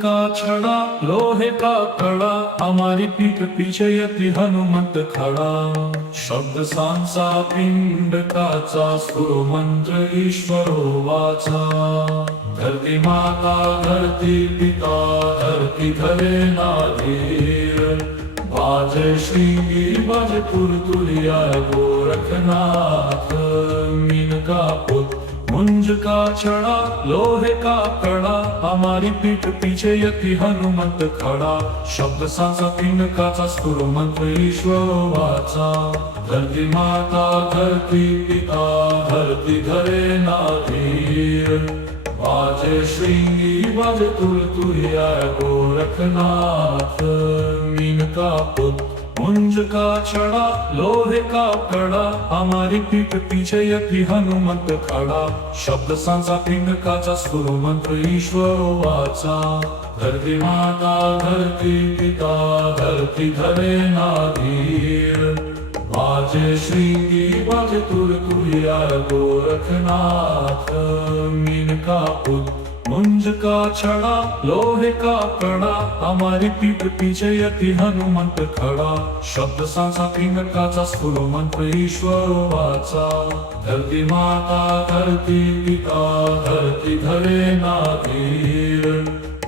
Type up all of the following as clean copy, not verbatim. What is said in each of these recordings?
का छड़ा लोहे का कड़ा, हमारी पीठ पीछे यति हनुमंत खड़ा। शब्द सांसा पिंड काचा, स्फुरो मंत्र ईश्वरो वाचा। धरती माता धरती पिता, धरती धरे नाधीर। बाजे श्रृंगी बाजे तुरतुलिया, गोरखनाथ मीन का पुत्र। मुंज का छड़ा लोहे का कड़ा, हमारी पीठ पीछे यति हनुमंत खड़ा। शब्द सांसा पिंड काचा, स्फुरो मंत्र ईश्वरो वाचा। धरती माता धरती पिता, धरती धरे नाधीर। बाजे श्रृंगी बाजे तुरतुलिया, गोरखनाथ मीन का पुत्र। मुंज का छड़ा लोहे का कड़ा, हमारी पीठ पीछे यति हनुमंत खड़ा। शब्द सांसा पिंड काचा, स्फुरो मंत्र ईश्वरो वाचा। धरती माता धरती पिता, धरती धरे नाधीर। बाजे श्रृंगी बाजे तुरतुलिया, गोरखनाथ मीन का पुत्र। मुंज का छड़ा लोहे का कड़ा, हमारी पीठ पीछे यति हनुमंत खड़ा। शब्द सांसा पिंड काचा, स्फुरो मंत्र ईश्वरो वाचा। धरती माता धरती पिता, धरती धरे नाधीर।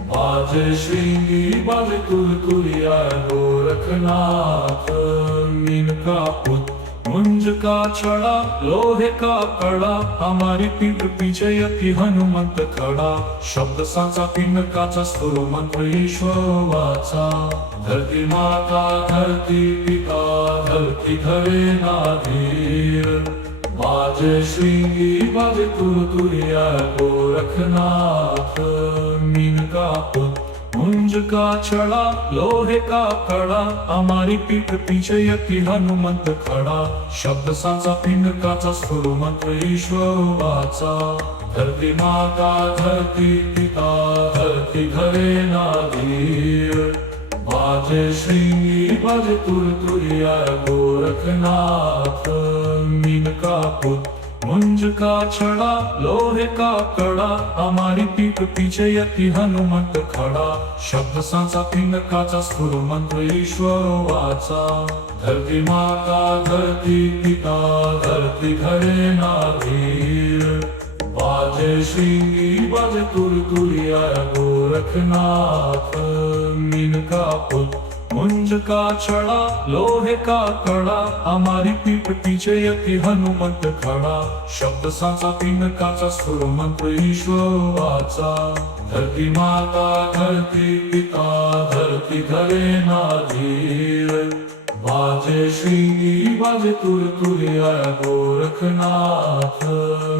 बाजे श्रृंगी बाजे तुरतुलिया, गोरखनाथ मीन का पुत्र। मुंज का छड़ा लोहे का कड़ा, हमारी पीठ पीछे यति हनुमंत खड़ा। शब्द सांसा पिंड काचा, स्फुरो मंत्र ईश्वरो वाचा। धरती माता धरती पिता, धरती धरे नाधीर। बाजे श्रृंगी बाजे तुरतुलिया, गोरखनाथ मीन का पुत्र। मुंज का छड़ा लोहे का कड़ा, हमारी पीठ पीछे यति हनुमंत खड़ा। शब्द सांसा पिंड काचा, स्फुरो मंत्र ईश्वरो वाचा। धरती माता धरती पिता, धरती धरे नाधीर। बाजे श्रृंगी बाजे तुरतुलिया, गोरखनाथ मीन का पुत्र। मुंज का छड़ा लोहे का कड़ा, हमारी पीठ पीछे यति हनुमंत खड़ा। शब्द सांसा पिंड काचा, स्फुरो मंत्र ईश्वरो वाचा। धरती माता धरती पिता, धरती धरे नाधीर। बाजे श्रृंगी बाजे तुरतुलिया, गोरखनाथ मीन का पुत्र। मुंज का छड़ा लोहे का कड़ा, हमारी पीठ पीछे यति हनुमंत खड़ा। शब्द सांसा पिंड काचा, स्फुरो मंत्र ईश्वरो वाचा। धरती माता धरती पिता, धरती धरे नाधीर। बाजे श्रृंगी बाजे तुरतुलिया, गोरखनाथ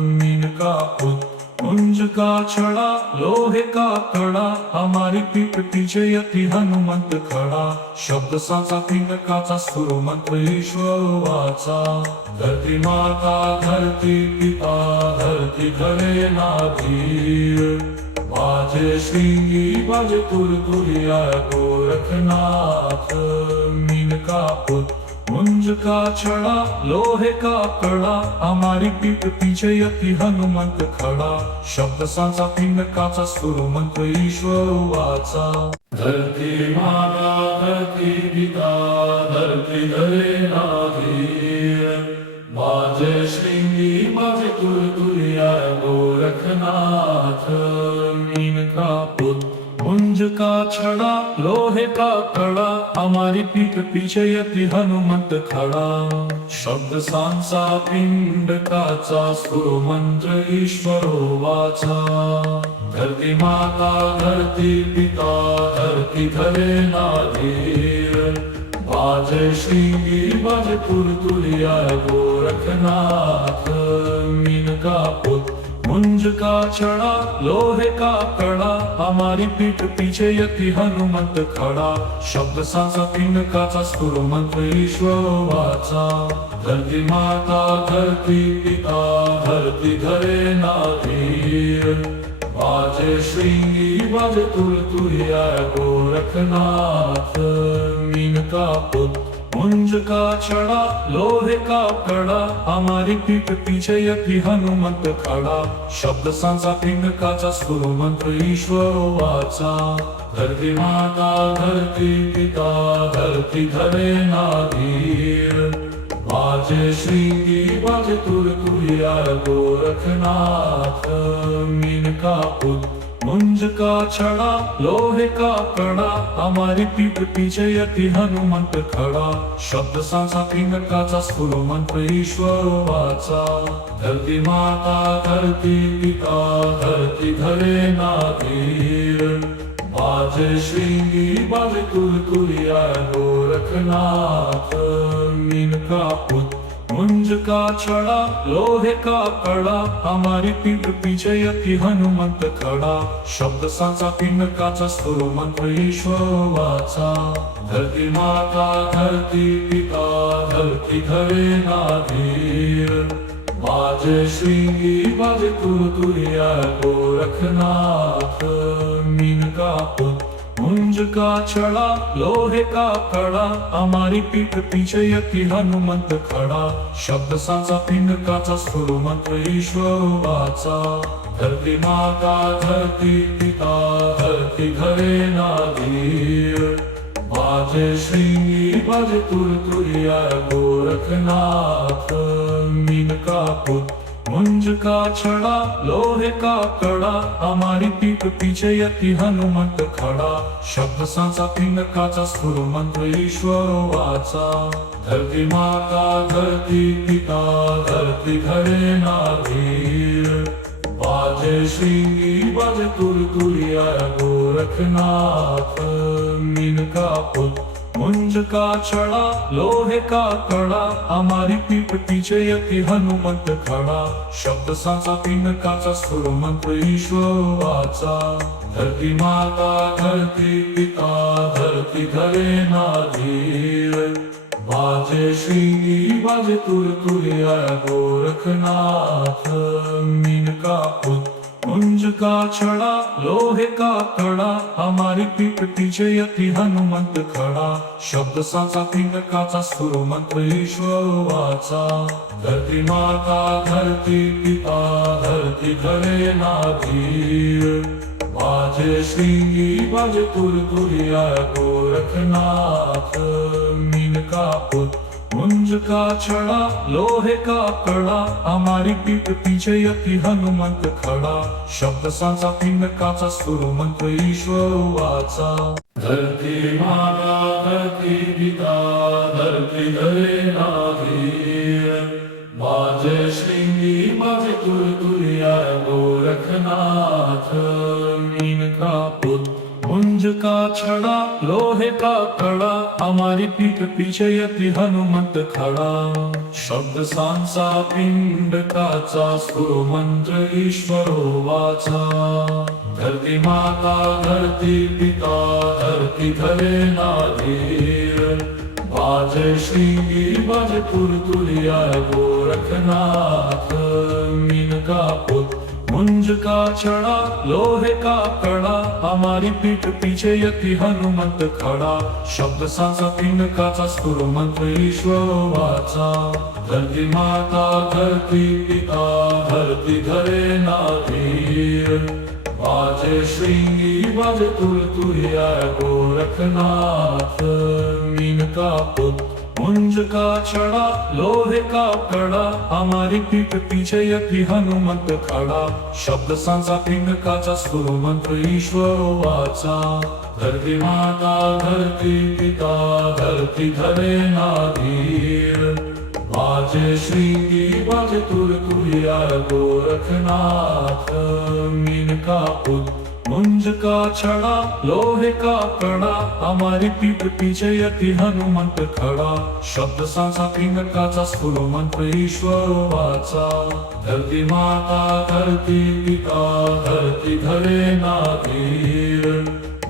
मीन का पुत्र। मुंज का छड़ा लोहे का कड़ा, हमारी पीठ पीछे यति हनुमंत खड़ा। शब्द सांसा पिंड काचा, स्फुरो मंत्र ईश्वरो वाचा। धरती माता धरती पिता, धरती धरे नाधीर। बाजे श्रृंगी बाजे तुरतुलिया, गोरखनाथ मीन का पुत्र। मुंज का छड़ा लोहे का कड़ा, हमारी पीठ पीछे यति हनुमंत खड़ा। शब्द सांसा पिंड काचा, स्फुरो मंत्र ईश्वरो वाचा। धरती माता धरती पिता, धरती धरे नाधीर। बाजे श्रृंगी बाजे तुरतुलिया, गोरखनाथ मीन का पुत्र। मुंज का छड़ा लोहे का कड़ा, हमारी पीठ पीछे यति हनुमंत खड़ा। शब्द सांसा पिंड काचा, स्फुरो मंत्र ईश्वरो वाचा। धरती माता धरती पिता, धरती धरे नाधीर। बाजे श्रृंगी बाजे तुरतुलिया, गोरखनाथ मीन का पुत्र। मुंज का छड़ा लोहे का कड़ा, हमारी पीठ पीछे यति हनुमंत खड़ा। शब्द सांसा पिंड काचा, स्फुरो मंत्र ईश्वरो वाचा। धरती माता धरती पिता, धरती धरे नाधीर। बाजे श्रृंगी बाजे तुरतुलिया, गोरखनाथ मीन का पुत्र। मुंज का छड़ा लोहे का कड़ा हमारी पीठ पीछे यति हनुमंत खड़ा शब्द सांचा पिंडकाचा स्फुर मंत्र ईश्वर वाचा धरती माता धरती पिता धरती धरे नाधीर बाजे श्रृंगी बाजे तुरतुरिया गोरखनाथ मीन का पुत्र मुंज का छड़ा लोहे का कड़ा हमारी पीठ पीछे यति हनुमंत खड़ा शब्द सांचा पिंडकाचा स्फुर मंत्र ईश्वर वाचा धरती माता धरती पिता धरती धरे नाधीर बाजे श्रृंगी बाजे तुरतुरिया गोरखनाथ मीन का पुत्र मुंज का छड़ा लोहे का कड़ा हमारी पीठ पीछे यति हनुमंत खड़ा शब्द सांचा पिंडकाचा स्फुर मंत्र ईश्वर वाचा धरती माता धरती पिता धरती धरे नाधीर बाजे श्रृंगी बाजे तुरतुरिया गोरखनाथ मीन का पुत्र मुंज का छड़ा लोहे का कड़ा हमारी पीठ पीछे यति हनुमंत खड़ा शब्द सांचा पिंडकाचा स्फुर मंत्र ईश्वर वाचा धरती माता धरती पिता धरती धरे नाधीर बाजे श्रृंगी बाजे तुरतुरिया गोरखनाथ मीन का पुत्र मुंज का छड़ा लोहे का कड़ा हमारी पीठ पीछे यति हनुमंत खड़ा शब्द सांचा पिंडकाचा स्फुर मंत्र ईश्वर वाचा धरती माता धरती पिता धरती धरे नाधीर बाजे श्रृंगी बाजे तुरतुरिया गोरखनाथ मीन का पुत्र मुंज का छड़ा लोहे का कड़ा हमारी पीठ पीछे यति हनुमंत खड़ा शब्द सांचा पिंडकाचा स्फुर मंत्र ईश्वर वाचा धरती माता धरती पिता धरती धरे नाधीर बाजे श्रृंगी बाजे तुरतुरिया गोरखनाथ मीन का पुत्र मुंज का छड़ा लोहे का कड़ा हमारी पीठ पीछे यति हनुमंत खड़ा शब्द सांचा पिंडकाचा स्फुर मंत्र ईश्वर वाचा धरती माता धरती पिता धरती धरे नाधीर बाजे श्रृंगी बाजे तुरतुरिया गोरखनाथ मीन का पुत्र मुंज का छड़ा लोहे का कड़ा हमारी पीठ पीछे यति हनुमंत खड़ा शब्द सांचा पिंडकाचा स्फुर मंत्र ईश्वर वाचा धरती माता धरती पिता धरती धरे नाधीर बाजे श्रृंगी बाजे तुरतुरिया गोरखनाथ मीन का पुत्र मुंज का छड़ा लोहे का कड़ा हमारी पीठ पीछे यति हनुमंत खड़ा शब्द सांचा पिंडकाचा स्फुर मंत्र ईश्वर वाचा धरती माता धरती पिता धरती धरे नाधीर बाजे श्रृंगी बाजे तुरतुरिया गोरखनाथ मीन का पुत्र मुंज का छड़ा लोहे का कड़ा हमारी पीठ पीछे यति हनुमंत खड़ा शब्द सांचा पिंडकाचा स्फुर मंत्र ईश्वर वाचा धरती माता धरती पिता धरती धरे नाधीर बाजे श्रृंगी बाजे तुरतुरिया गोरखनाथ मीन का पुत्र मुंज का छड़ा लोहे का कड़ा हमारी पीठ पीछे यति हनुमंत खड़ा शब्द सांचा पिंडकाचा स्फुर मंत्र ईश्वर वाचा धरती माता धरती पिता धरती धरे नाधीर बाजे श्रृंगी बाजे तुरतुरिया गोरखनाथ मीन का पुत्र मुंज का छड़ा लोहे का कड़ा हमारी पीठ पीछे यति हनुमंत खड़ा शब्द सांचा पिंडकाचा स्फुर मंत्र ईश्वर वाचा धरती माता धरती पिता धरती धरे नाधीर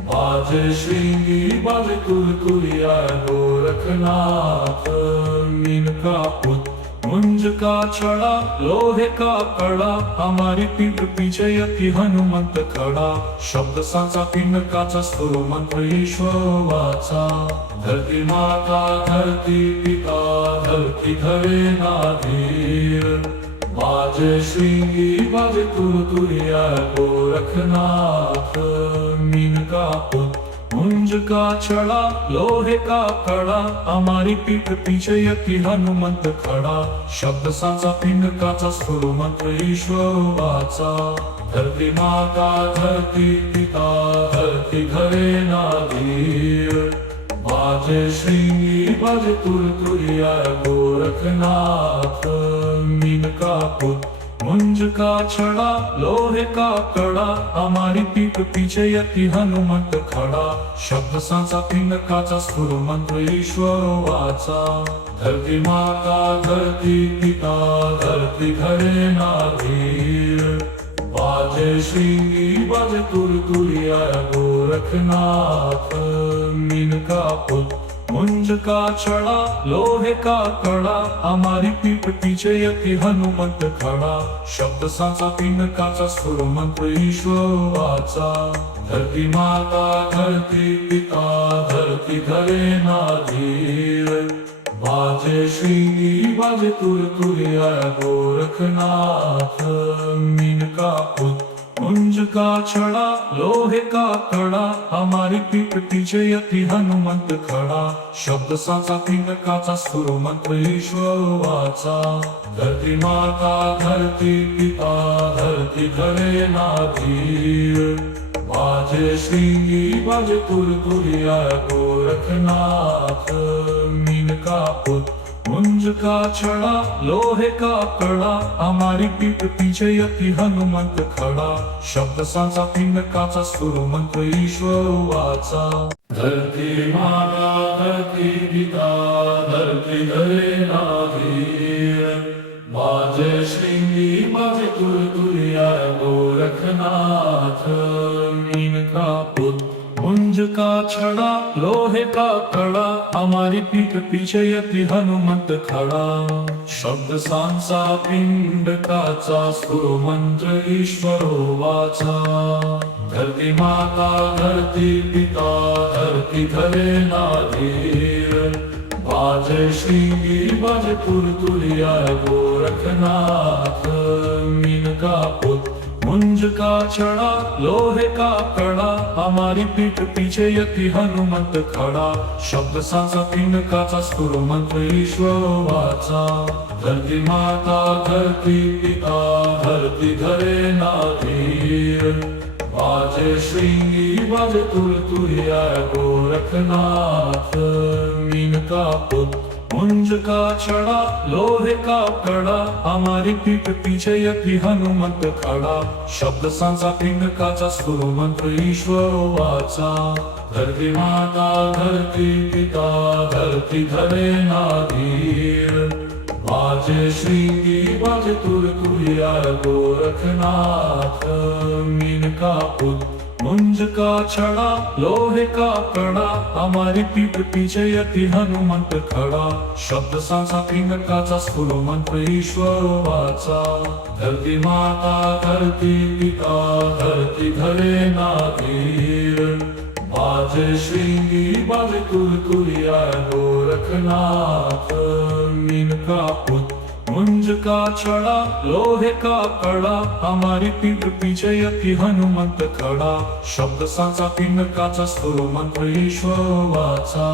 बाजे श्रृंगी बाजे तुरतुरिया गोरखनाथ मीन का पुत्र मुंज का छड़ा लोहे का कड़ा हमारी पीठ पीछे यति हनुमंत खड़ा शब्द सांचा पिंडकाचा स्फुर मंत्र ईश्वर वाचा धरती माता धरती पिता धरती धरे नाधीर बाजे श्रृंगी बाजे तुरतुरिया गोरखनाथ मीन का पुत्र मुंज का छड़ा लोहे का कड़ा हमारी पीठ पीछे यति हनुमंत खड़ा शब्द सांचा पिंडकाचा स्फुर मंत्र ईश्वर वाचा धरती माता धरती पिता धरती धरे नाधीर बाजे श्रृंगी बाजे तुरतुरिया गोरखनाथ मीन का पुत्र मुंज का छड़ा लोहे का कड़ा हमारी पीठ पीछे यति हनुमंत खड़ा शब्द सांचा पिंडकाचा स्फुर मंत्र ईश्वर वाचा धरती माता धरती पिता धरती धरे नाधीर बाजे श्रृंगी बाजे तुरतुरिया गोरखनाथ मीन का पुत्र मुंज का छड़ा लोहे का कड़ा हमारी पीठ पीछे यति हनुमंत खड़ा शब्द सांचा पिंडकाचा स्फुर मंत्र ईश्वर वाचा धरती माता धरती पिता धरती धरे नाधीर बाजे श्रृंगी बाजे तुरतुरिया गोरखनाथ मीन का पुत्र मुंज का छड़ा लोहे का कड़ा हमारी पीठ पीछे यति हनुमंत खड़ा शब्द सांचा पिंडकाचा स्फुर मंत्र ईश्वर वाचा धरती माता धरती पिता धरती धरे नाधीर बाजे श्रृंगी बाजे तुरतुरिया गोरखनाथ मीन का पुत्र मुंज का छड़ा लोहे का कड़ा हमारी पीठ पीछे यति हनुमंत खड़ा शब्द सांचा पिंडकाचा स्फुर मंत्र ईश्वर वाचा धरती माता धरती पिता धरती धरे नाधीर बाजे श्रृंगी बाजे तुरतुरिया गोरखनाथ मीन का पुत्र मुंज का छड़ा लोहे का कड़ा हमारी पीठ पीछे यति हनुमंत खड़ा शब्द सांचा पिंडकाचा स्फुर मंत्र ईश्वर वाचा धरती माता धरती पिता धरती धरे नाधीर बाजे श्रृंगी बाजे तुरतुरिया गोरखनाथ मीन का पुत्र मुंज का छड़ा लोहे का कड़ा हमारी पीठ पीछे यति हनुमंत खड़ा शब्द सांचा पिंडकाचा स्फुर मंत्र ईश्वर वाचा धरती माता धरती पिता धरती धरे नाधीर बाजे श्रृंगी बाजे तुरतुरिया गोरखनाथ मीन का पुत्र मुंज का छड़ा लोहे का कड़ा हमारी पीठ पीछे यति हनुमंत खड़ा शब्द सांचा पिंडकाचा स्फुर मंत्र ईश्वर वाचा धरती माता धरती पिता धरती धरे नाधीर बाजे श्रृंगी बाजे तुरतुरिया गोरखनाथ मीन का पुत्र मुंज का छड़ा लोहे का कड़ा हमारी पीठ पीछे यति हनुमंत खड़ा शब्द सांचा पिंडकाचा स्फुर मंत्र ईश्वर वाचा धरती माता धरती पिता धरती धरे नाधीर बाजे श्रृंगी बाजे तुरतुरिया गोरखनाथ मीन का पुत्र मुंज का छड़ा लोहे का कड़ा हमारी पीठ पीछे यति हनुमंत खड़ा शब्द सांचा पिंडकाचा स्फुर मंत्र ईश्वर वाचा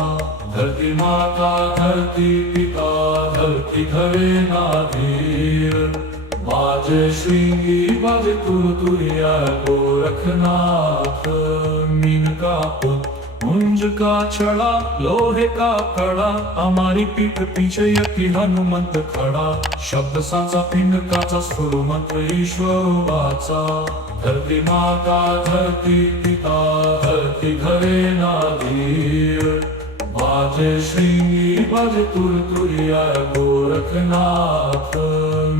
धरती माता धरती पिता धरती धरे नाधीर बाजे श्रृंगी बाजे तुरतुरिया गोरखनाथ मीन का पुत्र मुंज का छड़ा लोहे का कड़ा हमारी पीठ पीछे यति हनुमंत खड़ा शब्द सांचा पिंडकाचा स्फुर मंत्र ईश्वर वाचा धरती माता धरती पिता धरती धरे नाधीर बाजे श्रृंगी बाजे तुरतुरिया गोरखनाथ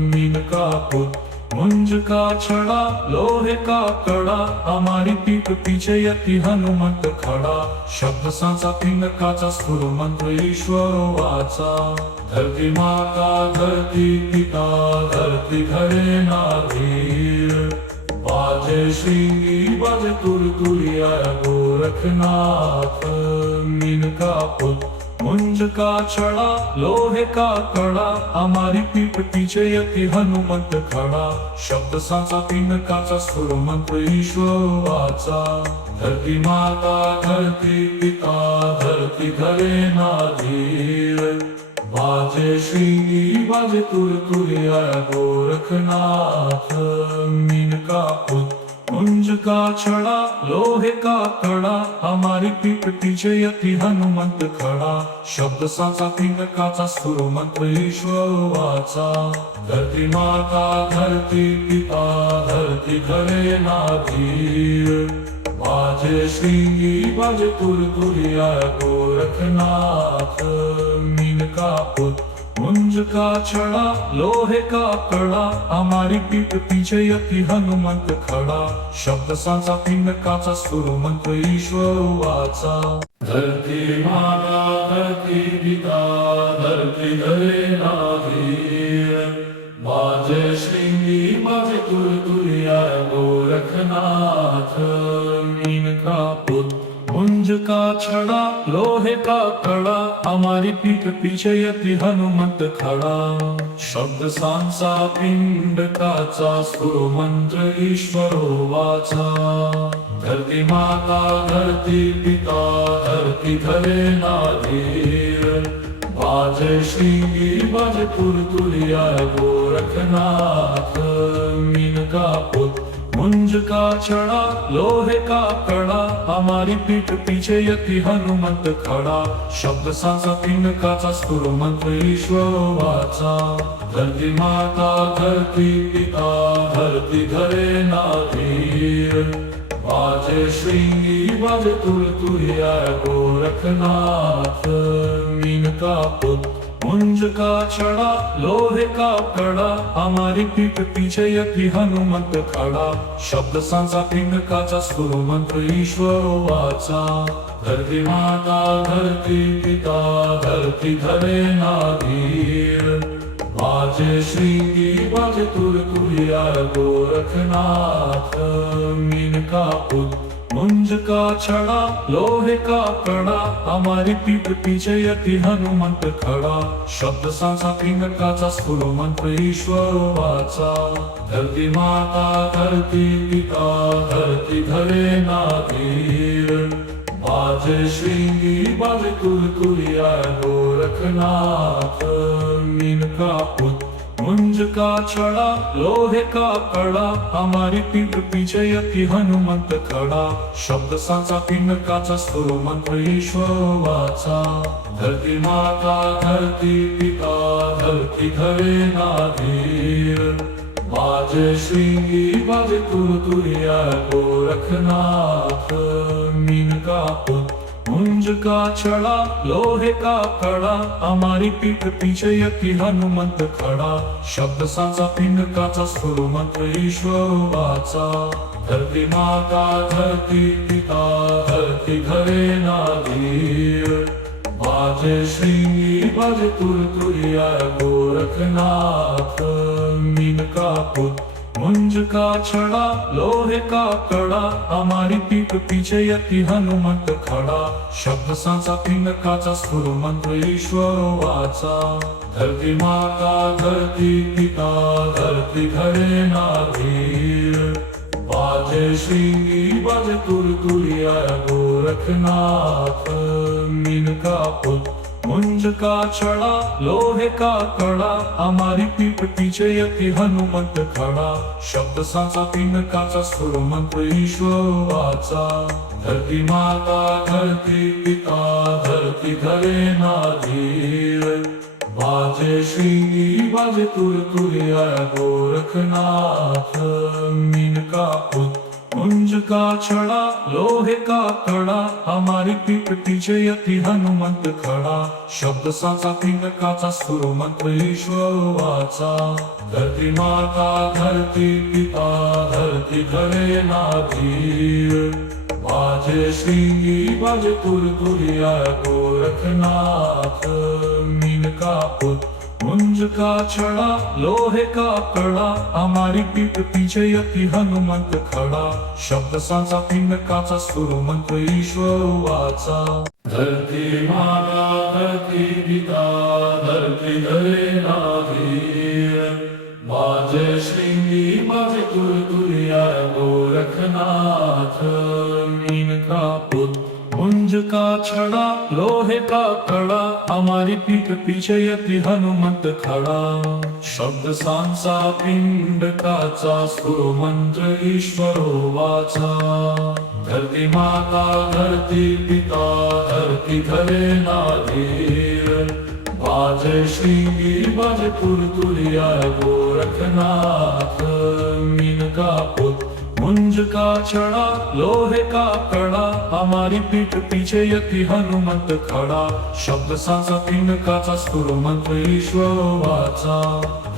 मीन का पुत्र मुंज का छड़ा लोहे का कड़ा, हमारी पीठ पीछे यति हनुमंत खड़ा. शब्द सांचा पिंडकाचा स्फुर मंत्र ईश्वर वाचा. धरती माता धरती पिता धरती घरे नाधीर. बाजे श्री बाजे तुलतुलिया गोरखनाथ. मीन का पुत मुंज का छड़ा लोहे का कड़ा, हमारी पीठ पीछे यति हनुमंत खड़ा. शब्द सांचा पिंडकाचा स्फुर मंत्र ईश्वर वाचा. धरती माता धरती पिता धरती घरे नाधीर. बाजे श्री बाजे तुलतुलिया गोरखनाथ. मीन का पुत मुंज का छड़ा लोहे का कड़ा, हमारी पीठ पीछे यति हनुमंत खड़ा. शब्द सांचा पिंडकाचा स्फुर मंत्र ईश्वर वाचा. धरती माता धरती पिता धरती घरे नाधीर. बाजे श्री बाजे तुलतुलिया गोरखनाथ. मीन का पुत मुंज का छड़ा लोहे का कड़ा, हमारी पीठ पीछे यति हनुमंत खड़ा. शब्द सांचा पिंडकाचा स्फुर मंत्र ईश्वर वाचा. धरती माता धरती पिता धरती घरे नाधीर. बाजे श्री बाजे तुलतुलिया गोरखनाथ. मीन का पुत मुंज का छड़ा लोहे का कड़ा, हमारी पीठ पीछे यति हनुमंत खड़ा. शब्द सांचा पिंडकाचा स्फुर मंत्र ईश्वर वाचा. धरती माता धरती पिता धरती घरे नाधीर. बाजे श्री बाजे तुलतुलिया गोरखनाथ. मीन का पुत मुंज का छड़ा लोहे का कड़ा, हमारी पीठ पीछे यति हनुमंत खड़ा. शब्द सांचा पिंडकाचा स्फुर मंत्र ईश्वर वाचा. धरती माता धरती पिता धरती घरे नाधीर. बाजे श्री बाजे तुलतुलिया गोरखनाथ. मीन का पुत मुंज का छड़ा लोहे का कड़ा, हमारी पीठ पीछे यति हनुमंत खड़ा. शब्द सांचा पिंडकाचा स्फुर मंत्र ईश्वर वाचा. धरती माता धरती पिता धरती घरे नाधीर. बाजे श्री बाजे तुलतुलिया गोरखनाथ. मीन का पुत मुंज का छड़ा लोहे का कड़ा, हमारी पीठ पीछे यति हनुमंत खड़ा. शब्द सांचा पिंडकाचा स्फुर मंत्र ईश्वर वाचा. धरती माता धरती पिता धरती घरे नाधीर. बाजे श्री बाजे तुलतुलिया गोरखनाथ. मीन का पुत मुंज का छड़ा लोहे का कड़ा, हमारी पीठ पीछे यति हनुमंत खड़ा. शब्द सांचा पिंडकाचा स्फुर मंत्र ईश्वर वाचा. धरती माता धरती पिता धरती घरे नाधीर. बाजे श्री बाजे तुलतुलिया गोरखनाथ. मीन का पुत मुंज का छड़ा लोहे का कड़ा, हमारी पीठ पीछे यति हनुमंत खड़ा. शब्द सांचा पिंडकाचा स्फुर मंत्र ईश्वर वाचा. धरती माता धरती पिता धरती घरे नाधीर. बाजे श्री बाजे तुलतुलिया गोरखनाथ. मीन का पुत मुंज का छड़ा लोहे का कड़ा, हमारी पीठ पीछे यति हनुमंत खड़ा. शब्द सांचा पिंडकाचा स्फुर मंत्र ईश्वर वाचा. धरती माता धरती पिता धरती घरे नाधीर. बाजे श्री बाजे तुलतुलिया गोरखनाथ. मीन का पुत मुंज का छड़ा लोहे का कड़ा, हमारी पीठ पीछे यति हनुमंत खड़ा. शब्द सांचा पिंडकाचा स्फुर मंत्र ईश्वर वाचा. धरती माता धरती पिता धरती घरे नाधीर. बाजे श्री बाजे तुलतुलिया गोरखनाथ. मीन का पुत मुंज का छड़ा लोहे का कड़ा हमारी पीठ पीछे यति हनुमंत खड़ा शब्द सांचा पिंडकाचा सुर मंत्र ईश्वर वाचा धरती माता धरती पिता धरती धरे नाधीर बाजे श्रींगी बाजे तुरतुरिया गोरखनाथ मीन का पुत्र मुंज का छड़ा लोहे का कड़ा हमारी पीठ पीछे यति हनुमंत खड़ा शब्द सांचा पिंडकाचा सुर मंत्र ईश्वर वाचा धरती माता धरती पिता धरती धरे नाधीर बाजे श्रींगी बाजे तुरतुरिया गोरखनाथ मीन का पुत्र मुंज का छड़ा लोहे का कड़ा हमारी पीठ पीछे यति हनुमंत खड़ा शब्द सांचा पिंडकाचा सुर मंत्र ईश्वर वाचा धरती माता धरती पिता धरती धरे नाधीर बाजे श्रींगी बाजे तुरतुरिया गोरखनाथ मीन का पुत्र मुंज का छड़ा लोहे का कड़ा हमारी पीठ पीछे यति हनुमंत खड़ा शब्द सांचा पिंडकाचा सुर मंत्र ईश्वर वाचा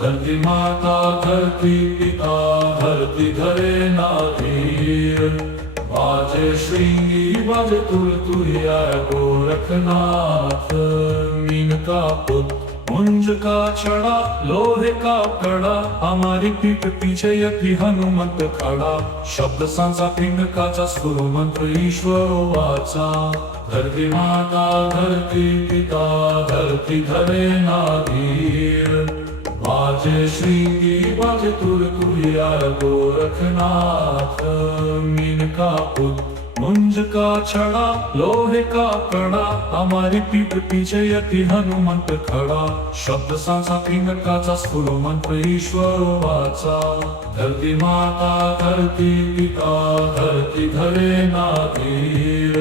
धरती माता धरती पिता धरती धरे नाधीर बाजे श्रींगी बाजे तुरतुरिया गोरखनाथ मीन का पुत्र मुंज का छड़ा लोहे का कड़ा हमारी पीठ पीछे यति हनुमंत खड़ा शब्द सांचा पिंडकाचा सुर मंत्र ईश्वर वाचा धरती माता धरती पिता धरती धरे नाधीर बाजे श्रींगी बाजे तुरतुरिया गोरखनाथ मीन का पुत्र मुंज का छड़ा लोहे का कड़ा हमारी पीठ पीछे यति हनुमंत खड़ा शब्द सांचा पिंडकाचा सुर मंत्र ईश्वर वाचा धरती माता धरती पिता धरती धरे नाधीर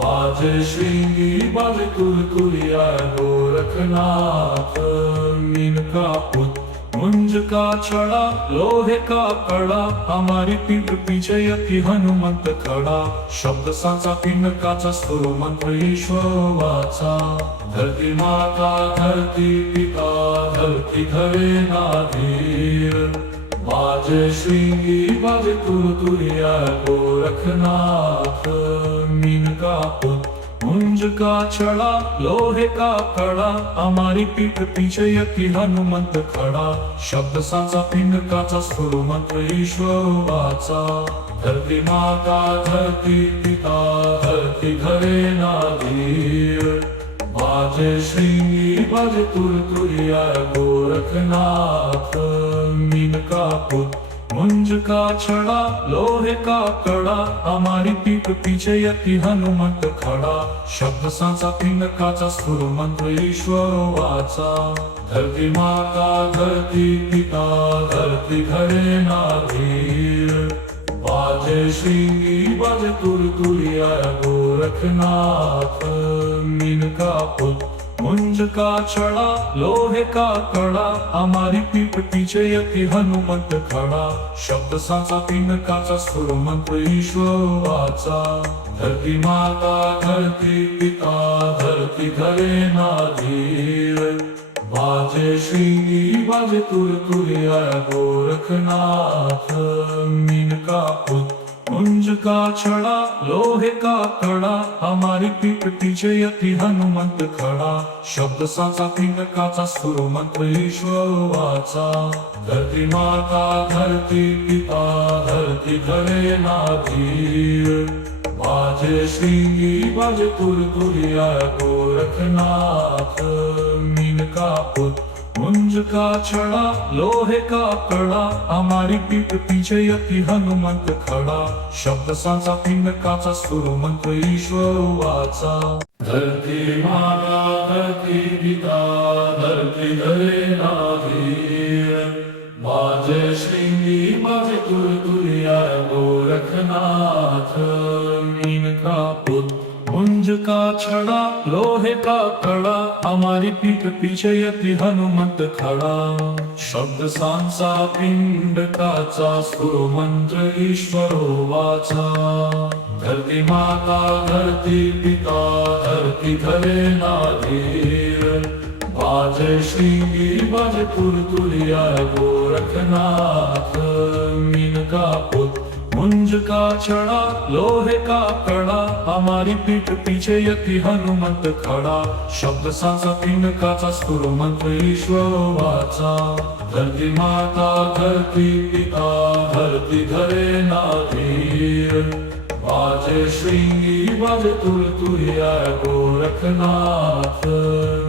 बाजे श्रींगी बाजे तुरतुरिया गोरखनाथ मीन का पुत्र मुंज का छड़ा लोहे का कड़ा हमारी पीठ पीछे यति हनुमंत खड़ा शब्द सांचा पिंडकाचा सुर मंत्र ईश्वर वाचा धरती माता धरती पिता धरती धरे नाधीर बाजे श्रींगी बाजे तुरतुरिया गोरखनाथ मीन का पुत्र मुंज का छड़ा लोहे का कड़ा हमारी पीठ पीछे यति हनुमंत खड़ा शब्द सांचा पिंडकाचा सुर मंत्र ईश्वर वाचा धरती माता धरती पिता धरती धरे नाधीर बाजे श्रींगी बाजे तुरतुरिया गोरखनाथ मीन का पुत्र मुंज का छड़ा लोहे का कड़ा हमारी पीठ पीछे यति हनुमंत खड़ा शब्द सांचा पिंडकाचा सुर मंत्र ईश्वर वाचा धरती माता धरती पिता धरती धरे नाधीर बाजे श्रींगी बाजे तुरतुरिया गोरखनाथ मीन का पुत्र मुंज का छड़ा लोहे का कड़ा हमारी पीठ पीछे यति हनुमंत खड़ा शब्द सांचा पिंडकाचा सुर मंत्र ईश्वर वाचा धरती माता धरती पिता धरती धरे नाधीर बाजे श्रींगी बाजे तुरतुरिया गोरखनाथ मीन का पुत्र मुंज का छड़ा लोहे का कड़ा हमारी पीठ पीछे यति हनुमंत खड़ा शब्द सांचा पिंडकाचा सुर मंत्र ईश्वर वाचा धरती माता धरती पिता धरती धरे नाधीर बाजे श्रींगी बाजे तुरतुरिया गोरखनाथ मीन का पुत्र मुंज का छड़ा लोहे का कड़ा हमारी पीठ पीछे यति हनुमंत खड़ा शब्द सांचा पिंडकाचा सुर मंत्र ईश्वर वाचा धरती माता धरती पिता धरती धरे नाधीर बाजे श्रींगी बाजे तुरतुरिया गोरखनाथ मीन का पुत्र मुंज का छड़ा लोहे का कड़ा हमारी पीठ पीछे यति हनुमंत खड़ा। शब्द सांसा पिंड काचा सुर मंत्र ईश्वरो वाचा। धरती माता धरती पिता धरती धरे नाधीर। बाजे श्रृंगी बाजे तुलतुलिया गोरखनाथ। मीन का पुत्र मुंज का छड़ा लोहे का कड़ा हमारी पीठ पीछे यति हनुमंत खड़ा। शब्द सांसा पिंड काचा स्फुर मंत्र ईश्वर वाचा। धरती माता धरती पिता धरती धरे नाधीर। बाजे श्रृंगी बाजे तुलतुलिया गोरखनाथ।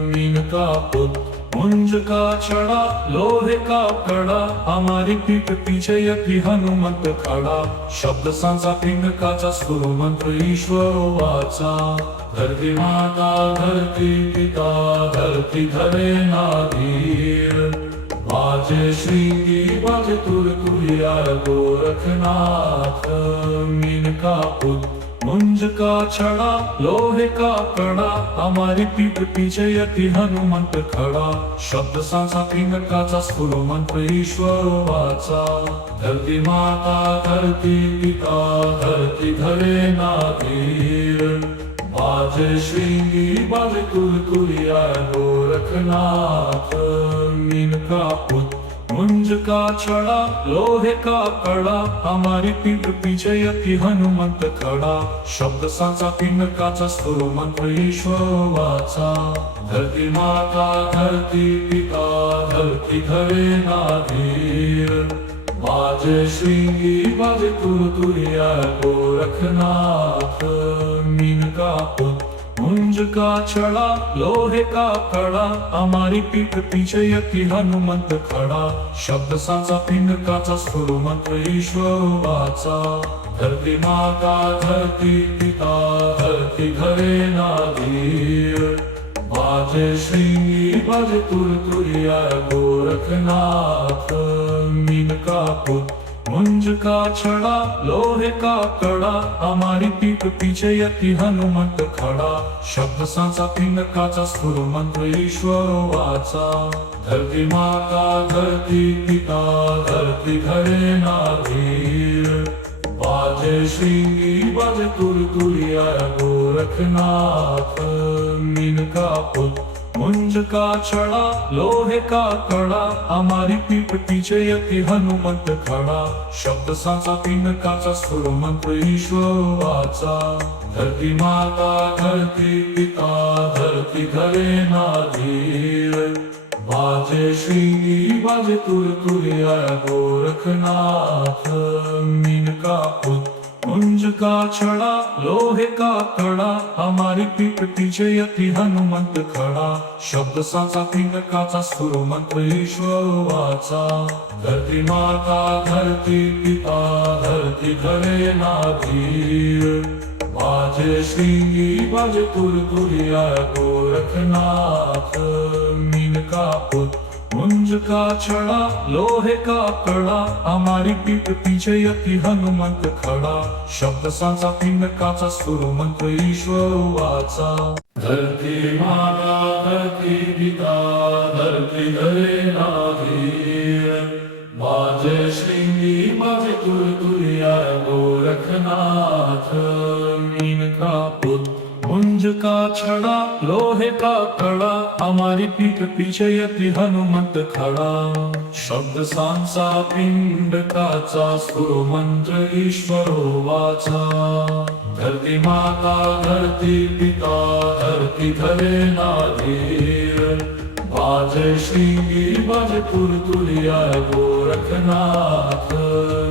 मीन का पुत्र मुंज का छड़ा लोहे का कड़ा हमारी पीठ पीछे यति हनुमंत खड़ा। शब्द सांसा पिंड काचा स्फुर मंत्र ईश्वर वाचा। धरती माता धरती पिता धरती धरे नाधीर। बाजे श्रृंगी बाजे तुलतुलिया गोरखनाथ। मीन का पुत्र मुंज का छड़ा लोहे का कड़ा हमारी पीठ पीछे यति हनुमंत खड़ा। शब्द सांसा पिंड काचा स्फुर मंत्र ईश्वर वाचा। धरती माता धरती पिता धरती धरे नाधीर। बाजे श्रृंगी बाजे तुलतुलिया गोरखनाथ। मीन का पुत्र मुंज का छड़ा लोहे का कड़ा हमारी पीठ पीछे यति हनुमंत खड़ा। शब्द सांसा पिंड काचा स्फुर मंत्र ईश्वर वाचा। धरती माता धरती पिता धरती धरे नाधीर। बाजे श्रृंगी बाजे तुलतुलिया गोरखनाथ। मीन का पुत्र मुंज का छड़ा लोहे का कड़ा हमारी पीठ पीछे यति हनुमंत खड़ा। शब्द सांसा पिंड काचा स्फुर मंत्र ईश्वर वाचा। धरती माता धरती पिता धरती धरे नाधीर। बाजे श्रृंगी बाजे तुलतुलिया गोरखनाथ। मीन का पुत्र मुंज का छड़ा लोहे का कड़ा हमारी पीठ पीछे यति हनुमंत खड़ा। शब्द सांसा पिंड काचा स्फुर मंत्र ईश्वर वाचा। धरती माता धरती पिता धरती धरे नाधीर। बाजे श्रृंगी बाजे तुलतुलिया गोरखनाथ। मीन का पुत्र मुंज का छड़ा लोहे का कड़ा हमारी पीठ पीछे यति हनुमंत खड़ा। शब्द सांसा पिंड काचा स्फुर मंत्र ईश्वर वाचा। धरती माता धरती पिता धरती धरे नाधीर। बाजे श्रृंगी बाजे तुलतुलिया गोरखनाथ। मीन का पुत्र मुंज का छड़ा लोहे का कड़ा हमारी पीठ पीछे यति हनुमंत खड़ा। शब्द सांसा पिंड काचा स्फुर मंत्र ईश्वर वाचा। धरती माता धरती पिता धरती धरे नाधीर। बाजे श्रृंगी बाजे तुलतुलिया गोरखनाथ। मीन का पुत्र मुंज का छड़ा लोहे का कड़ा हमारी पीठ पीछे यति हनुमंत खड़ा। शब्द सांसा पिंड काचा स्फुर मंत्र ईश्वर वाचा। धरती माता धरती पिता धरती धरे नाधीर। बाजे श्रृंगी बाजे तुलतुलिया गोरखनाथ। मीन का पुत्र मुंज का छड़ा लोहे का कड़ा हमारी पीठ पीछे यति हनुमंत खड़ा। शब्द सांसा पिंड काचा स्फुर मंत्र ईश्वरो वाचा। धरती माता धरती पिता धरती धरे नाधीर। बाजे श्रृंगी बाजे तुलतुलिया गोरखनाथ।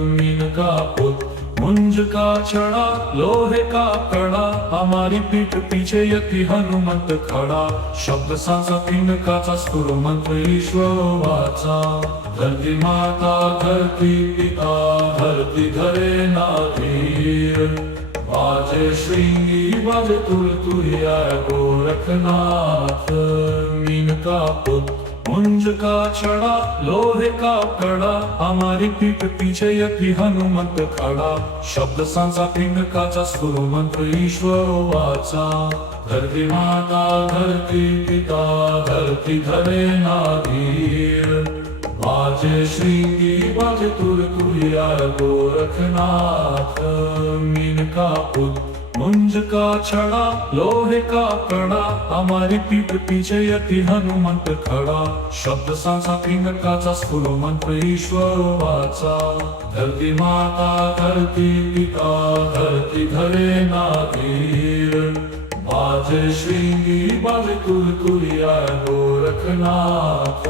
मीन का पुत्र मुंज का छड़ा लोहे का कड़ा हमारी पीठ पीछे यति हनुमंत खड़ा। शब्द सांसा पिंड काचा स्फुर मंत्र ईश्वर वाचा। धरती माता धरती पिता धरती धरे नाधीर। बाजे श्रृंगी बाजे तुलतुलिया गोरखनाथ। मीन का पुत्र मुंज का छड़ा लोहे का कड़ा हमारी पीठ पीछे यति हनुमंत खड़ा। शब्द सांसा पिंड काचा स्फुर मंत्र ईश्वर वाचा। धरती माता धरती पिता धरती धरे नाधीर, बाजे श्रृंगी बाजे तुरतुरिया गोरखनाथ। मीन का पुत मुंज का छड़ा लोहे का कड़ा, हमारी पीठ पीछे यति हनुमंत खड़ा। शब्द सांसा पिंगकाचा स्फुर मंत्र ईश्वर वाचा। धरती माता धरती पिता धरती धरे नाधीर, बाजे श्रृंगी बाजे तुरतुरिया गोरखनाथ।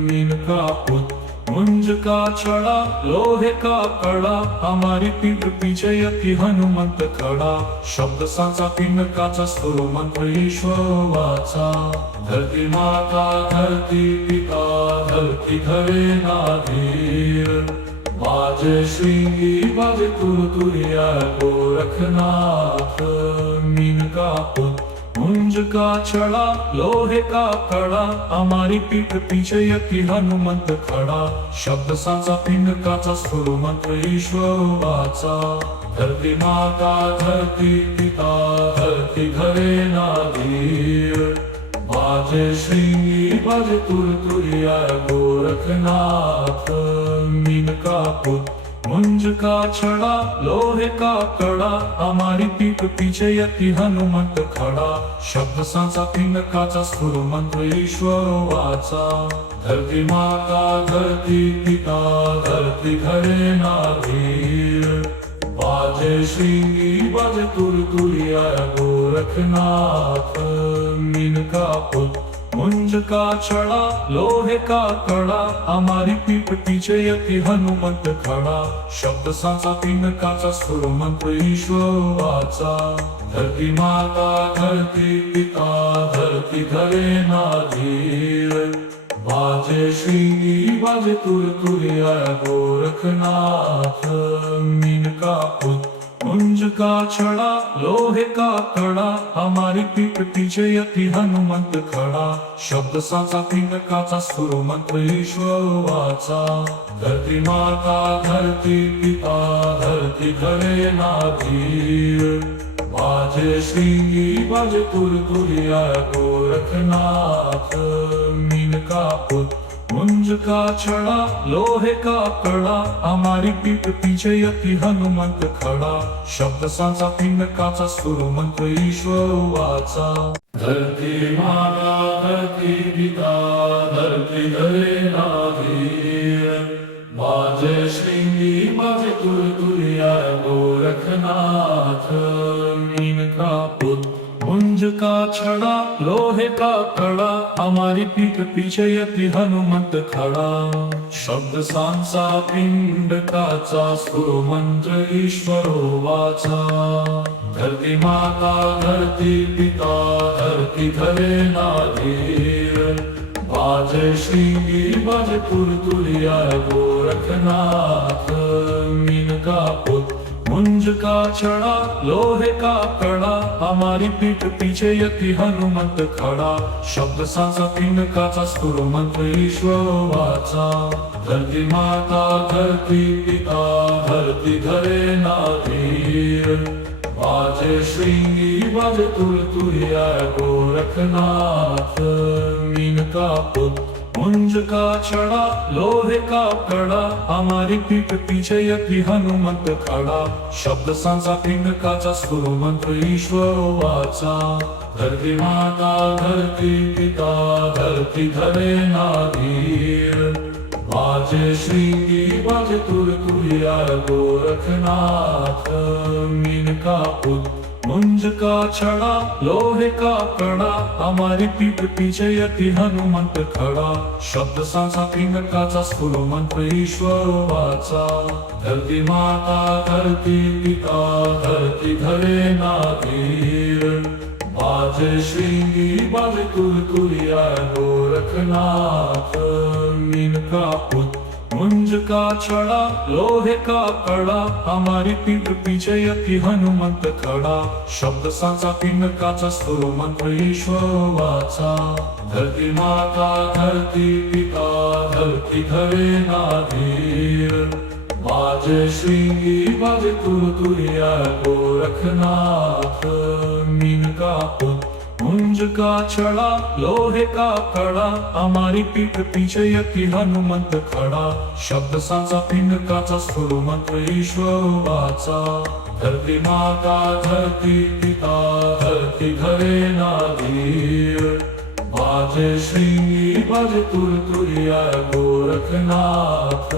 मीन का पुत मुंज का छड़ा लोहे का कड़ा, हमारी पीठ पीछे यति हनुमंत खड़ा। शब्द सांसा पिंगकाचा स्फुर मंत्र ईश्वर वाचा। धरती माता धरती पिता धरती धरे नाधीर, बाजे श्रृंगी बाजे तुरतुरिया गोरखनाथ। मीन का पुत मुंज का छड़ा लोहे का कड़ा, हमारी पीठ पीछे यति हनुमंत खड़ा। शब्द सांसा पिंगकाचा स्फुर मंत्र ईश्वर वाचा। धरती माता धरती पिता धरती धरे नाधीर, बाजे श्रृंगी बाजे तुरतुरिया गोरखनाथ। मीन का पुत मुंज का छड़ा लोहे का कड़ा, हमारी पीठ पीछे यति हनुमंत खड़ा। शब्द सांसा पिंगकाचा स्फुर मंत्र ईश्वर वाचा। धरती माता धरती पिता धरती धरे नाधीर, बाजे श्रृंगी बाजे तुरतुरिया गोरखनाथ। मीन का पुत मुंज का छड़ा लोहे का कड़ा, हमारी पीठ पीछे यति हनुमंत खड़ा। शब्द सांसा पिंगकाचा स्फुर मंत्र ईश्वर वाचा। धरती माता धरती पिता धरती धरे नाधीर, बाजे श्रृंगी बाजे तुरतुरिया गोरखनाथ। मीन का पुत मुंज का छड़ा लोहे का कड़ा, हमारी पीठ पीछे यति हनुमंत खड़ा। शब्द सांसा पिंगकाचा स्फुर मंत्र ईश्वर वाचा। धरती माता धरती पिता धरती धरे नाधीर, बाजे श्रृंगी बाजे तुरतुरिया गोरखनाथ। मीन का पुत मुंज का छड़ा लोहे का कड़ा, हमारी पीठ पीछे यति हनुमंत खड़ा। शब्द सांसा पिंगकाचा स्फुर मंत्र ईश्वर वाचा। धरती माता धरती पिता धरती धरे नाधीर, बाजे श्रृंगी बाजे तुरतुरिया गोरखनाथ। मीन का पुत मुंज का छड़ा लोहे का कड़ा, हमारी पीठ पीछे यति हनुमंत खड़ा। शब्द सांसा पिंगकाचा स्फुर मंत्र ईश्वर वाचा। धरती माता धरती पिता धरती धरे नाधीर, बाजे श्रृंगी बाजे तुरतुरिया गोरखनाथ। मीन का पुत मुंज का छड़ा लोहे का कड़ा, हमारी पीठ पीछे यति हनुमंत खड़ा। शब्द सांसा पिंगकाचा स्फुर मंत्र ईश्वर वाचा। धरती माता धरती पिता धरती धरे नाधीर, बाजे श्रृंगी बाजे तुरतुरिया गोरखनाथ। मीन का पुत मुंज का छड़ा लोहे का कड़ा, हमारी पीठ पीछे यति हनुमंत खड़ा। शब्द सांसा पिंगकाचा स्फुर मंत्र ईश्वर वाचा। धरती माता धरती पिता धरती धरे नाधीर, बाजे श्रृंगी बाजे तुरतुरिया गोरखनाथ। मीन का पुत मुंज का छड़ा लोहे का कड़ा, हमारी पीठ पीछे यति हनुमंत खड़ा। शब्द सांसा पिंगकाचा स्फुर मंत्र ईश्वर वाचा। धरती माता धरती पिता धरती धरे नाधीर, बाजे श्रृंगी बाजे तुरतुरिया गोरखनाथ। मीन का पुत मुंज का छड़ा लोहे का कड़ा, हमारी पीठ पीछे यति हनुमंत खड़ा। शब्द सांसा पिंगकाचा स्फुर मंत्र ईश्वर वाचा। धरती माता धरती पिता धरती धरे नाधीर, बाजे श्रृंगी बाजे तुरतुरिया गोरखनाथ। मीन का पुत मुंज का छड़ा लोहे का कड़ा हमारी पीठ पीछे यति हनुमंत खड़ा शब्द सांचा पिंड काचा स्फुर मंत्र ईश्वर वाचा धरती माता धरती पिता धरती घरे नाधीर बाजे श्रृंगी बाजे तुरतुरिया गोरखनाथ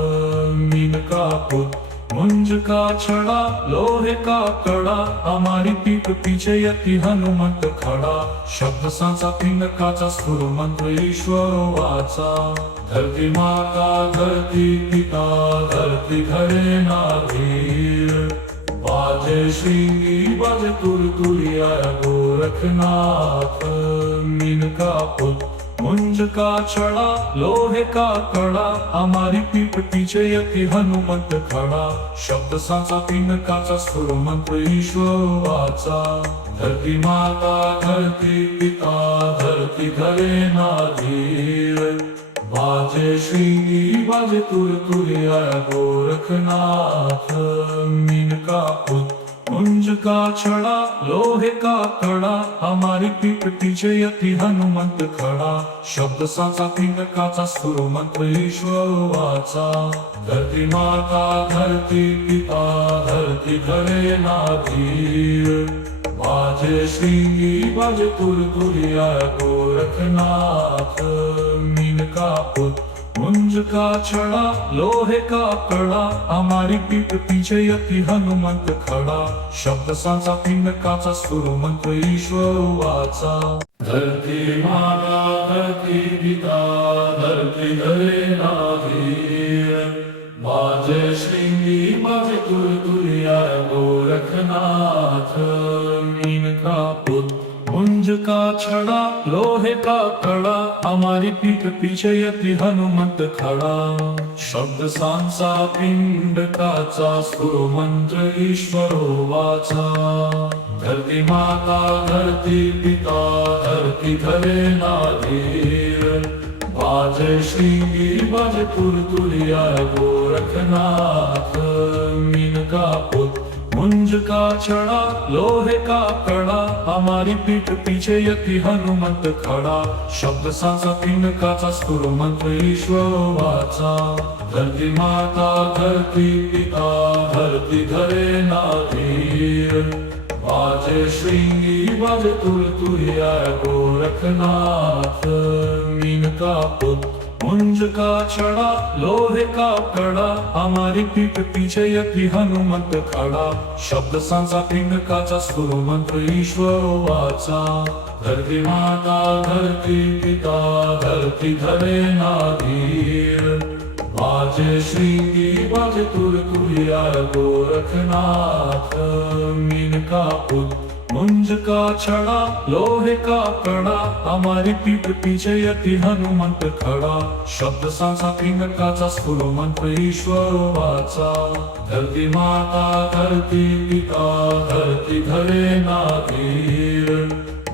मीन का पुत मुंज का छड़ा लोहे का कड़ा हमारी पीठ पीछे यति हनुमंत खड़ा शब्द सांचा पिंड काचा स्फुर मंत्र ईश्वर वाचा धरती माता धरती पिता धरती घरे नाधीर बाजे श्रृंगी बाजे तुरतुरिया गोरखनाथ मीन का पुत मुंज का छड़ा लोहे का कड़ा हमारी पीठ पीछे यति हनुमंत खड़ा शब्द सांचा पिंड काचा स्फुर मंत्र ईश्वर वाचा धरती माता धरती पिता धरती घरे नाधीर बाजे श्रृंगी बाजे तुरतुरिया गोरखनाथ मीन का पुत मुंज का छड़ा लोहे का कड़ा हमारी पीठ पीछे यति हनुमंत खड़ा शब्द सांचा पिंड काचा स्फुर मंत्र ईश्वर वाचा धरती माता धरती पिता धरती घरे नाधीर बाजे श्रृंगी बाजे तुरतुरिया गोरखनाथ मीन का पुत मुंज का छड़ा लोहे का कड़ा हमारी पीठ पीछे यति हनुमंत खड़ा शब्द सांचा पिंड काचा स्फुर मंत्र ईश्वर वाचा धरती माता धरती पिता धरती घरे नाधीर बाजे श्रृंगी बाजे तुरतुरिया गोरखनाथ मीन का पुत मुंज का छड़ा लोहे का कड़ा हमारी पीठ पीछे यति हनुमंत खड़ा शब्द सांचा पिंड काचा स्फुर मंत्र ईश्वर वाचा धरती माता धरती पिता धरती घरे नाधीर बाजे श्रृंगी बाजे तुरतुरिया गोरखनाथ मीन का पुत मुंज का छड़ा लोहे का कड़ा हमारी पीठ पीछे यति हनुमंत खड़ा शब्द सांचा पिंड काचा स्फुर मंत्र ईश्वर वाचा धरती माता धरती पिता धरती घरे नाधीर बाजे श्रृंगी बाजे तुरतुरिया गोरखनाथ मीन का पुत मुंज का छड़ा लोहे का कड़ा हमारी पीठ पीछे यति हनुमंत खड़ा शब्द सांचा पिंड काचा स्फुर मंत्र ईश्वर वाचा धरती माता धरती पिता धरती घरे नाधीर बाजे श्रृंगी बाजे तुरतुरिया गोरखनाथ मीन का पुत मुंज का छड़ा लोहे का कड़ा हमारी पीठ पीछे यति हनुमंत खड़ा शब्द सांचा पिंड काचा स्फुर मंत्र ईश्वर वाचा धरती माता धरती पिता धरती घरे नाधीर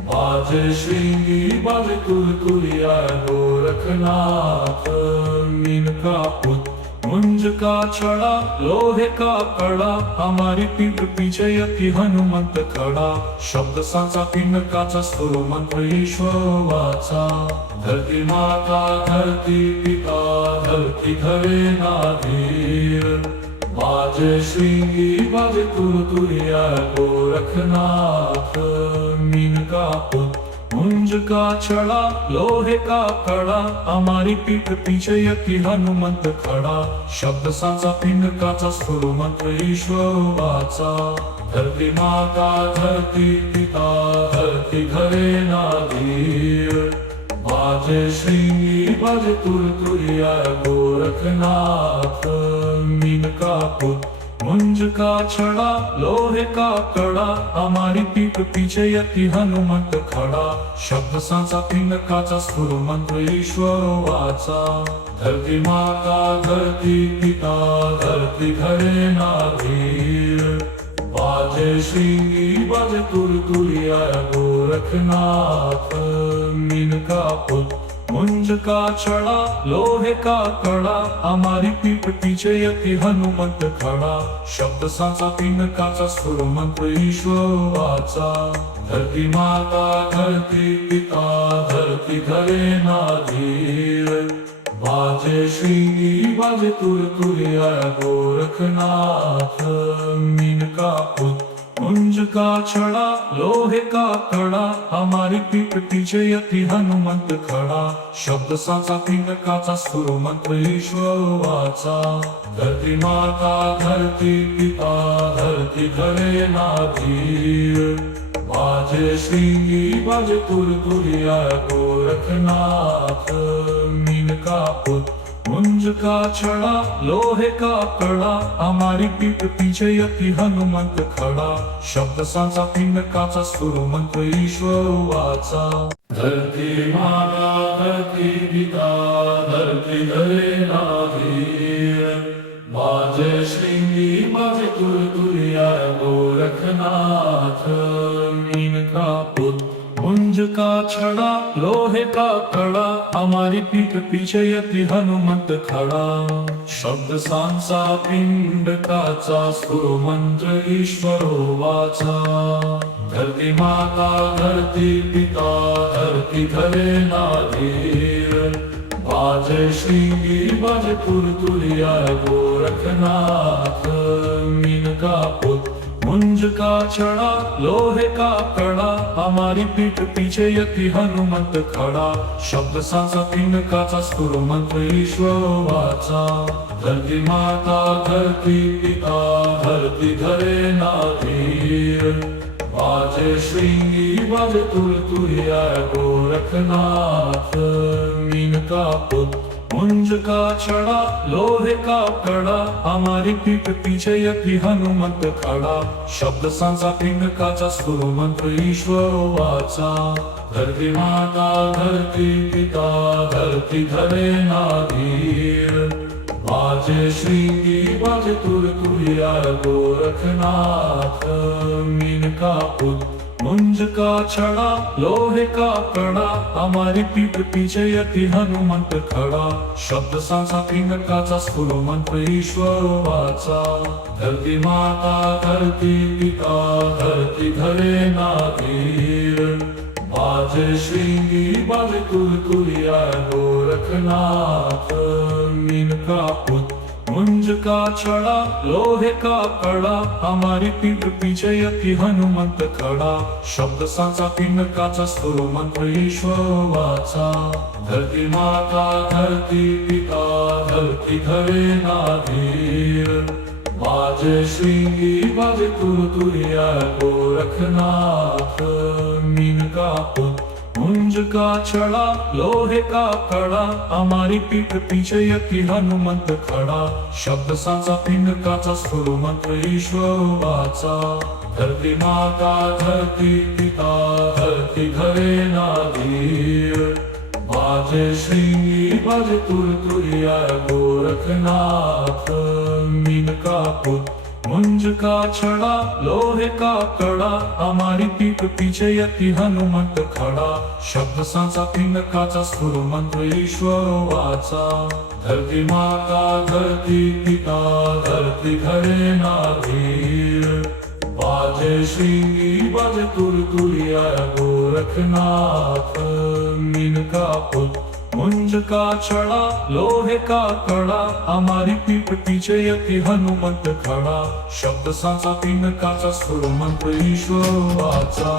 बाजे श्रृंगी बाजे तुरतुरिया गोरखनाथ मीन का पुत मुंज का छड़ा लोहे का कड़ा हमारी पीठ पीछे यति हनुमंत खड़ा शब्द सांचा पिंड काचा स्फुर मंत्र ईश्वर वाचा धरती माता धरती पिता धरती घरे नाधीर बाजे श्रृंगी बाजे तुरतुरिया गोरखनाथ मीन का पुत मुंज का छड़ा लोहे का कड़ा हमारी पीठ पीछे यति हनुमंत खड़ा शब्द सांचा पिंड काचा स्फुर मंत्र ईश्वर वाचा धरती माता धरती पिता धरती घरे नाधीर बाजे श्रृंगी बाजे तुरतुरिया गोरखनाथ मीन का पुत मुंज का छड़ा लोहे का कड़ा हमारी पीठ पीछे यति हनुमंत खड़ा शब्द सांचा पिंड काचा स्फुर मंत्र ईश्वर वाचा धरती माता धरती पिता धरती घरे नाधीर बाजे श्रृंगी बाजे तुरतुरिया गोरखनाथ मीन का पुत मुंज का छड़ा लोहे का कड़ा हमारी पीठ पीछे यति हनुमंत खड़ा शब्द सांचा पिंडकाचा सुर मंत्र ईश्वराचा धरती माता धरती पिता धरती धरे ना धीर बाजे श्री बाजे तुरतुरिया गोरखनाथ मीन का पुत्र मुंज का छड़ा लोहे का कड़ा हमारी पीठ पीछे यति हनुमंत खड़ा शब्द सांचा पिंडकाचा सुर मंत्र ईश्वराचा धरती माता धरती पिता धरती धरे ना धीर बाजे श्री बाजे तुरतुरिया गोरखनाथ मीन का पुत्र मुंज का छड़ा लोहे का कड़ा हमारी पीठ पीछे यति हनुमंत खड़ा शब्द सांचा पिंडकाचा सुर मंत्र ईश्वराचा धरती माता धरती पिता धरती धरे ना धीर बाजे श्रृंगी बाजे तुरतुरिया गोरखनाथ मीन का पुत्र मुंज का छड़ा लोहे का कड़ा हमारी पीठ पीछे यति हनुमंत खड़ा शब्द सांचा पिंडकाचा सुर मंत्र ईश्वराचा धरती माता धरती पिता धरती धरे ना धीर बाजे श्रृंगी बाजे तुरतुरिया गोरखनाथ मीन का पुत्र मुंज का छड़ा लोहे का कड़ा हमारी पीठ पीछे यति हनुमंत खड़ा शब्द सांचा पिंडकाचा सुर मंत्र ईश्वराचा धरती माता धरती पिता धरती धरे ना धीर बाजे श्रृंगी बाजे तुरतुरिया गोरखनाथ मीन का पुत्र मुंज का छड़ा लोहे का कड़ा हमारी पीठ पीछे यति हनुमंत खड़ा शब्द सांचा पिंडकाचा सुर मंत्र ईश्वराचा धरती माता धरती पिता धरती धरे ना धीर बाजे श्रृंगी बाजे तुरतुरिया गोरखनाथ मीन का पुत्र मुंज का छड़ा लोहे का कड़ा हमारी पीठ पीछे यति हनुमंत खड़ा शब्द सांचा पिंडकाचा सुर मंत्र ईश्वराचा धरती माता धरती पिता धरती धरे ना धीर बाजे श्रृंगी बाजे तुरतुरिया गोरखनाथ मीन का पुत्र मुंज का छड़ा लोहे का कड़ा हमारी पीठ पीछे यति हनुमंत खड़ा शब्द सांचा पिंडकाचा सुर मंत्र ईश्वराचा धरती माता धरती पिता धरती धरे ना धीर बाजे श्रृंगी बाजे तुरतुरिया गोरखनाथ मीन का पुत्र मुंज का छड़ा लोहे का कड़ा हमारी पीठ पीछे यति हनुमंत खड़ा शब्द सांचा पिंडकाचा सुर मंत्र ईश्वराचा धरती माता धरती पिता धरती धरे ना धीर बाजे श्रृंगी बाजे तुरतुरिया गोरखनाथ मीन का पुत्र मुंज का छड़ा लोहे का कड़ा हमारी पीठ पीछे यति हनुमंत खड़ा शब्द सांचा पिंडकाचा सुर मंत्र ईश्वराचा धरती माता धरती पिता धरती धरे ना धीर बाजे श्रृंगी बाजे तुरतुरिया गोरखनाथ मीन का पुत्र मुंज का छड़ा लोहे का कड़ा हमारी पीठ पीछे यति हनुमंत खड़ा शब्द सांचा पिंडकाचा सुर मंत्र ईश्वराचा